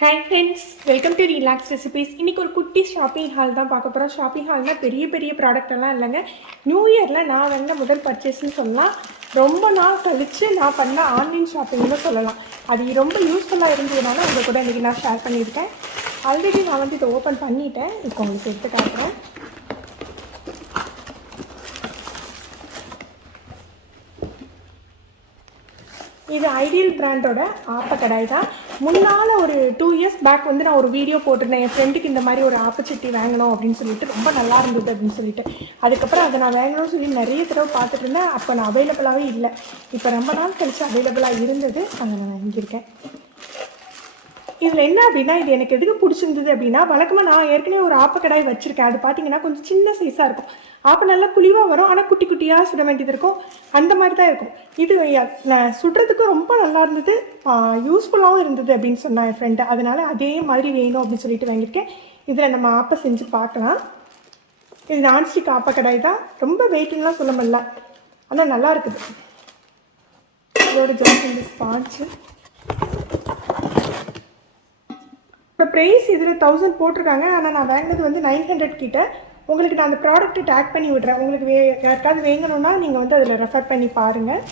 Hi friends, welcome to relax recipes. இன்றைக்கி ஒரு குட்டி ஷாப்பிங் ஹால் தான் பார்க்க போகிறோம். ஷாப்பிங் ஹால்னால் பெரிய பெரிய ப்ராடக்டெல்லாம் இல்லைங்க. நியூ இயரில் நான் வாங்கின முதல் பர்ச்சேஸ்ன்னு சொல்லலாம். ரொம்ப நாள் கழித்து நான் பண்ண ஆன்லைன் ஷாப்பிங்னு சொல்லலாம். அது ரொம்ப யூஸ்ஃபுல்லாக இருந்ததுனால உங்கள் கூட இன்றைக்கி நான் ஷேர் பண்ணியிருக்கேன். ஆல்ரெடி நான் வந்து இதை ஓப்பன் பண்ணிட்டேன். இப்போ உங்களுக்கு எடுத்து காட்டுறேன். இது ஐடியல் பிராண்டோட ஆப்பக்கடாய் தான். முன்னால் ஒரு 2 இயர்ஸ் பேக் வந்து நான் ஒரு வீடியோ போட்டிருந்தேன். என் ஃப்ரெண்டுக்கு இந்த மாதிரி ஒரு ஆப்பச்சட்டி வாங்கணும் அப்படின்னு சொல்லிட்டு, ரொம்ப நல்லா இருந்தது அப்படின்னு சொல்லிட்டு. அதுக்கப்புறம் அதை நான் வாங்கணும்னு சொல்லி நிறைய தடவை பார்த்துட்டு இருந்தேன். அப்போ நான் அவைலபிளாகவே இல்லை. இப்போ ரொம்ப நாள் கழிச்சு அவைலபிளாக இருந்தது. அங்கே நான் வாங்கியிருக்கேன். இதில் என்ன அப்படின்னா, இது எனக்கு எதுக்கு பிடிச்சிருந்தது அப்படின்னா, வழக்கமாக நான் ஏற்கனவே ஒரு ஆப்பக்கடாய் வச்சுருக்கேன். அது பார்த்தீங்கன்னா கொஞ்சம் சின்ன சைஸாக இருக்கும். ஆப்பை நல்லா குழிவாக வரும், ஆனால் குட்டி குட்டியாக சுட வேண்டியது இருக்கும். அந்த மாதிரி தான் இருக்கும். இது நான் சுடுறதுக்கு ரொம்ப நல்லா இருந்தது, யூஸ்ஃபுல்லாகவும் இருந்தது அப்படின்னு சொன்னேன் என் ஃப்ரெண்டு. அதனால் அதே மாதிரி வேணும் அப்படின்னு சொல்லிட்டு வாங்கியிருக்கேன். இதில் நம்ம ஆப்பை செஞ்சு பார்க்கலாம். இது நான்ஸ்டிக் ஆப்பக்கடாய் தான். ரொம்ப வெயிட்டிங்லாம் சொல்ல முடியல, ஆனால் நல்லா இருக்குது. இதோட ஜாஸ்தி இந்த ஸ்பான்ச்சு. இப்போ ப்ரைஸ் இதில் 1000 போட்டிருக்காங்க. ஆனால் நான் வாங்கினது வந்து 900 கிட்ட. உங்களுக்கு நான் அந்த ப்ராடக்ட்டு டேக் பண்ணி விட்றேன். உங்களுக்கு யாருக்காவது வேங்கணும்னா நீங்கள் வந்து அதில் ரெஃபர் பண்ணி பாருங்கள்.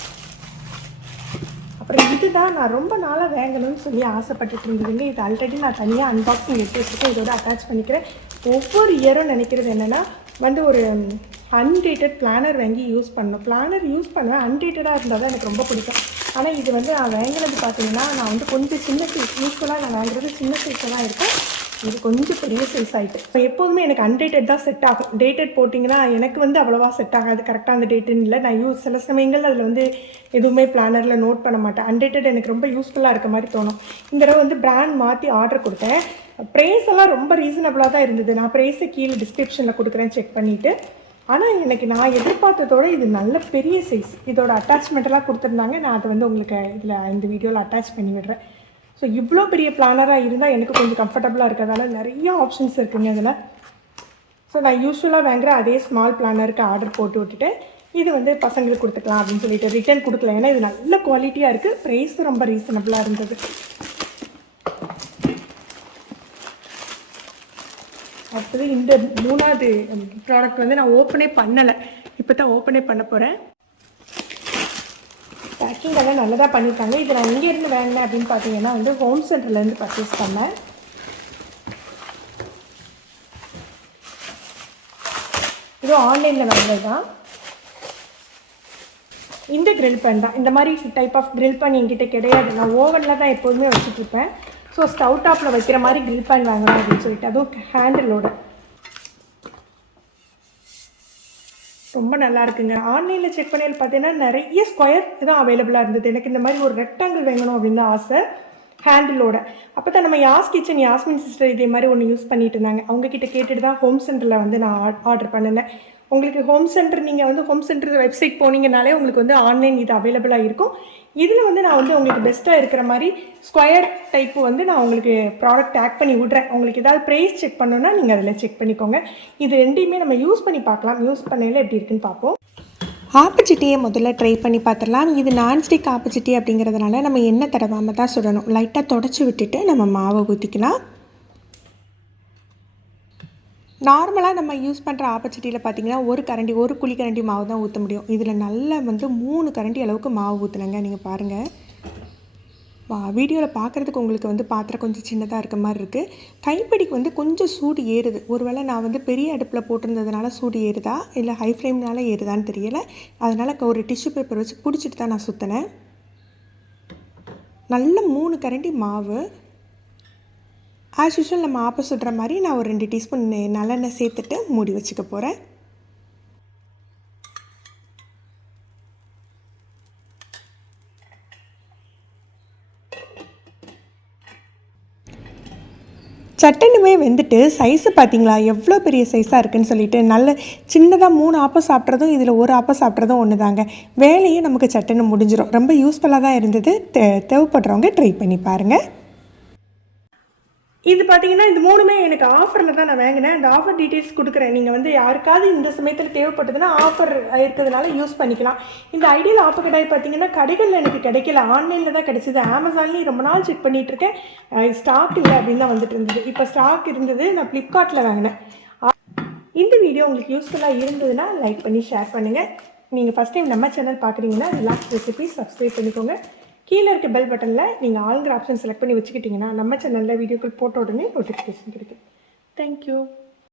அப்புறம் இதுதான் நான் ரொம்ப நாளாக வாங்கணும்னு சொல்லி ஆசைப்பட்டுட்டு இருந்ததுங்க. இது ஆல்ரெடி நான் தனியாக அன்பாக்சிங் எடுத்து வச்சுருக்கேன். இதோட அட்டாச் பண்ணிக்கிறேன். ஒவ்வொரு இயரும் நினைக்கிறது என்னென்னா வந்து ஒரு அன்டேட்டட் பிளானர் வாங்கி யூஸ் பண்ணணும். பிளானர் யூஸ் பண்ணுவேன், அன்டேட்டடாக இருந்தால் தான் எனக்கு ரொம்ப பிடிக்கும். ஆனால் இது வந்து நான் வாங்கினது பார்த்தீங்கன்னா, நான் வந்து கொஞ்சம் சின்ன சைஸ், யூஸ்ஃபுல்லாக நான் வாங்குறது சின்ன சைஸில் தான் இருக்கும். இது கொஞ்சம் பெரிய சைஸ் ஆகிட்டு. இப்போ எப்போதுமே எனக்கு அன்டேட்டட் தான் செட் ஆகும். டேட்டட் போட்டிங்கன்னா எனக்கு வந்து அவ்வளோவா செட் ஆகாது. கரெக்டாக அந்த டேட்டுன்னு இல்லை. நான் சில சமயங்கள் அதில் வந்து எதுவுமே பிளானரில் நோட் பண்ண மாட்டேன். அன்டேட்டட் எனக்கு ரொம்ப யூஸ்ஃபுல்லாக இருக்க மாதிரி தோணும். இந்த தடவை வந்து பிராண்ட் மாற்றி ஆர்டர் கொடுத்தேன். ப்ரைஸ் எல்லாம் ரொம்ப ரீசனபிளாக தான் இருந்தது. நான் ப்ரைஸை கீழே டிஸ்கிரிப்ஷனில் கொடுக்குறேன், செக் பண்ணிவிட்டு. ஆனால் எனக்கு நான் எதிர்பார்த்ததோடு இது நல்ல பெரிய சைஸ். இதோட அட்டாச்மெண்ட்டெல்லாம் கொடுத்துருந்தாங்க. நான் அதை வந்து உங்களுக்கு இதில் இந்த வீடியோவில் அட்டாச் பண்ணி விடுறேன். ஸோ இவ்வளோ பெரிய பிளானராக இருந்தால் எனக்கு கொஞ்சம் கம்ஃபர்டபுளாக இருக்கிறதால நிறைய ஆப்ஷன்ஸ் இருக்குங்க இதில். ஸோ நான் யூஸ்வலாக வாங்குகிற அதே ஸ்மால் பிளானருக்கு ஆர்டர் போட்டு விட்டுட்டேன். இது வந்து பசங்களுக்கு கொடுத்துக்கலாம் அப்படின்னு சொல்லிட்டு ரிட்டர்ன் கொடுக்கல. ஏன்னா இது நல்ல குவாலிட்டியாக இருக்குது, ப்ரைஸும் ரொம்ப ரீசனபிளாக இருந்தது. அடுத்தது இந்த 3வது ப்ராடக்ட் வந்து நான் ஓப்பனே பண்ணலை. இப்போ தான் ஓப்பனே பண்ண போகிறேன். பேக்கிங் எல்லாம் நல்லதாக பண்ணியிருக்காங்க. இது நான் எங்கேருந்து வாங்கினேன் அப்படின்னு பார்த்தீங்கன்னா வந்து ஹோம் சென்டர்லேருந்து பர்ச்சேஸ் பண்ணேன். இது ஆன்லைனில் வாங்கினது தான். இந்த கிரில் பேன் தான். இந்த மாதிரி டைப் ஆஃப் கிரில் பேன் என்கிட்ட கிடையாது. நான் ஓவனில் தான் எப்போதுமே வச்சுட்ருப்பேன். ஸோ ஸ்டவ் டாப்பில் வைக்கிற மாதிரி கிரில் பேன் வாங்கணும் அப்படின்னு சொல்லிட்டு, அதுவும் ஹேண்டிலோட ரொம்ப நல்லா இருக்குங்க. ஆன்லைனில் செக் பண்ணி பார்த்தீங்கன்னா நிறைய ஸ்கொயர் தான் அவைலபிளாக இருந்தது. எனக்கு இந்த மாதிரி ஒரு ரெக்டாங்கிள் வேணும் அப்படின்னு தான் ஆசை, ஹேண்டிலோட. அப்போ தான் நம்ம யாஸ்மின் சிஸ்டர் இதே மாதிரி ஒன்று யூஸ் பண்ணிட்டு இருந்தாங்க. அவங்கக்கிட்ட கேட்டுட்டு தான் ஹோம் சென்டரில் வந்து நான் ஆர்டர் பண்ணினேன். உங்களுக்கு ஹோம் சென்டர், நீங்கள் வந்து ஹோம் சென்டர் வெப்சைட் போனீங்கனாலே உங்களுக்கு வந்து ஆன்லைன் இது அவைலபிளாக இருக்கும். இதில் வந்து நான் வந்து உங்களுக்கு பெஸ்ட்டாக இருக்கிற மாதிரி ஸ்கொயர் டைப்பு வந்து நான் உங்களுக்கு ப்ராடக்ட் டேக் பண்ணி விட்றேன். உங்களுக்கு ஏதாவது ப்ரைஸ் செக் பண்ணணுன்னா நீங்கள் அதில் செக் பண்ணிக்கோங்க. இது ரெண்டையுமே நம்ம யூஸ் பண்ணி பார்க்கலாம். யூஸ் பண்ணையில் எப்படி இருக்குன்னு பார்ப்போம். ஆப்பச்சட்டியை முதல்ல ட்ரை பண்ணி பார்த்துடலாம். இது நான்ஸ்டிக் ஆப்பச்சட்டி அப்படிங்கிறதுனால நம்ம எண்ணெய் தடவாமல் தான் சுடணும். லைட்டாக தொடச்சி விட்டுட்டு நம்ம மாவை ஊற்றிக்கலாம். நார்மலாக நம்ம யூஸ் பண்ணுற ஆப்பச்சட்டியில் பார்த்திங்கன்னா ஒரு குழி கரண்டி மாவு தான் ஊற்ற முடியும். இதில் நல்லா வந்து 3 கரண்டி அளவுக்கு மாவு ஊற்றுனங்க. நீங்கள் பாருங்கள், வீடியோவில் பார்க்குறதுக்கு உங்களுக்கு வந்து பாத்திரம் கொஞ்சம் சின்னதாக இருக்க மாதிரி இருக்குது. கைப்பிடிக்கு வந்து கொஞ்சம் சூடு ஏறுது. ஒருவேளை நான் வந்து பெரிய அடுப்பில் போட்டிருந்ததுனால சூடு ஏறுதா இல்லை ஹை ஃப்ளேம்னால ஏறுதான்னு தெரியலை. அதனால் ஒரு டிஷ்யூ பேப்பர் வச்சு பிடிச்சிட்டு தான் நான் சுற்றினேன். நல்ல 3 கரண்டி மாவு. ஆஸ் யூஷுவல் நம்ம ஆப்பை சுடுற மாதிரி நான் ஒரு 2 டீஸ்பூன் நல்லெண்ணெய் சேர்த்துட்டு மூடி வச்சுக்க போகிறேன். சட்டனுமே வெந்துட்டு சைஸு பார்த்தீங்களா எவ்வளோ பெரிய சைஸாக இருக்குதுன்னு சொல்லிட்டு, நல்ல சின்னதாக 3 ஆப்பம் சாப்பிட்றதும் இதில் ஒரு ஆப்பம் சாப்பிட்றதும் ஒன்று தாங்க. வேலையே நமக்கு சட்டன்னு முடிஞ்சிடும். ரொம்ப யூஸ்ஃபுல்லாக தான் இருந்தது. தேவைப்படுறவங்க ட்ரை பண்ணி பாருங்கள். இது பார்த்தீங்கன்னா இது 3மே எனக்கு ஆஃபரில் தான் நான் வாங்கினேன். அந்த ஆஃபர் டீட்டெயில்ஸ் கொடுக்குறேன். நீங்கள் வந்து யாருக்காவது இந்த சமயத்தில் தேவைப்பட்டதுன்னா ஆஃபர் இருக்கிறதுனால யூஸ் பண்ணிக்கலாம். இந்த ஐடியல் ஆப்ப கடாய் பார்த்தீங்கன்னா கடைகளில் எனக்கு கிடைக்கல, ஆன்லைனில் தான் கிடைச்சிது. அமேசான்லேயும் ரொம்ப நாள் செக் பண்ணிகிட்டு இருக்கேன், ஸ்டாக் இல்லை அப்படின்னு தான் வந்துட்டு இருந்தது. இப்போ ஸ்டாக் இருந்தது, நான் ஃப்ளிப்கார்ட்டில் வாங்கினேன். இந்த வீடியோ உங்களுக்கு யூஸ்ஃபுல்லாக இருந்ததுன்னா லைக் பண்ணி ஷேர் பண்ணுங்கள். நீங்கள் ஃபஸ்ட் டைம் நம்ம சேனல் பார்க்குறீங்கன்னா ரிலாக்ஸ் ரெசிபீஸ் சப்ஸ்கிரைப் பண்ணிக்கோங்க. கீழே இருக்க பெல் பட்டனில் நீங்கள் ஆளுங்கிற ஆப்ஷன் செலக்ட் பண்ணி வச்சுக்கிட்டிங்கன்னா நம்ம சேனலில் வீடியோக்கள் போட்ட உடனே நோட்டிஃபிகேஷன் கிடைக்கும். தேங்க்யூ.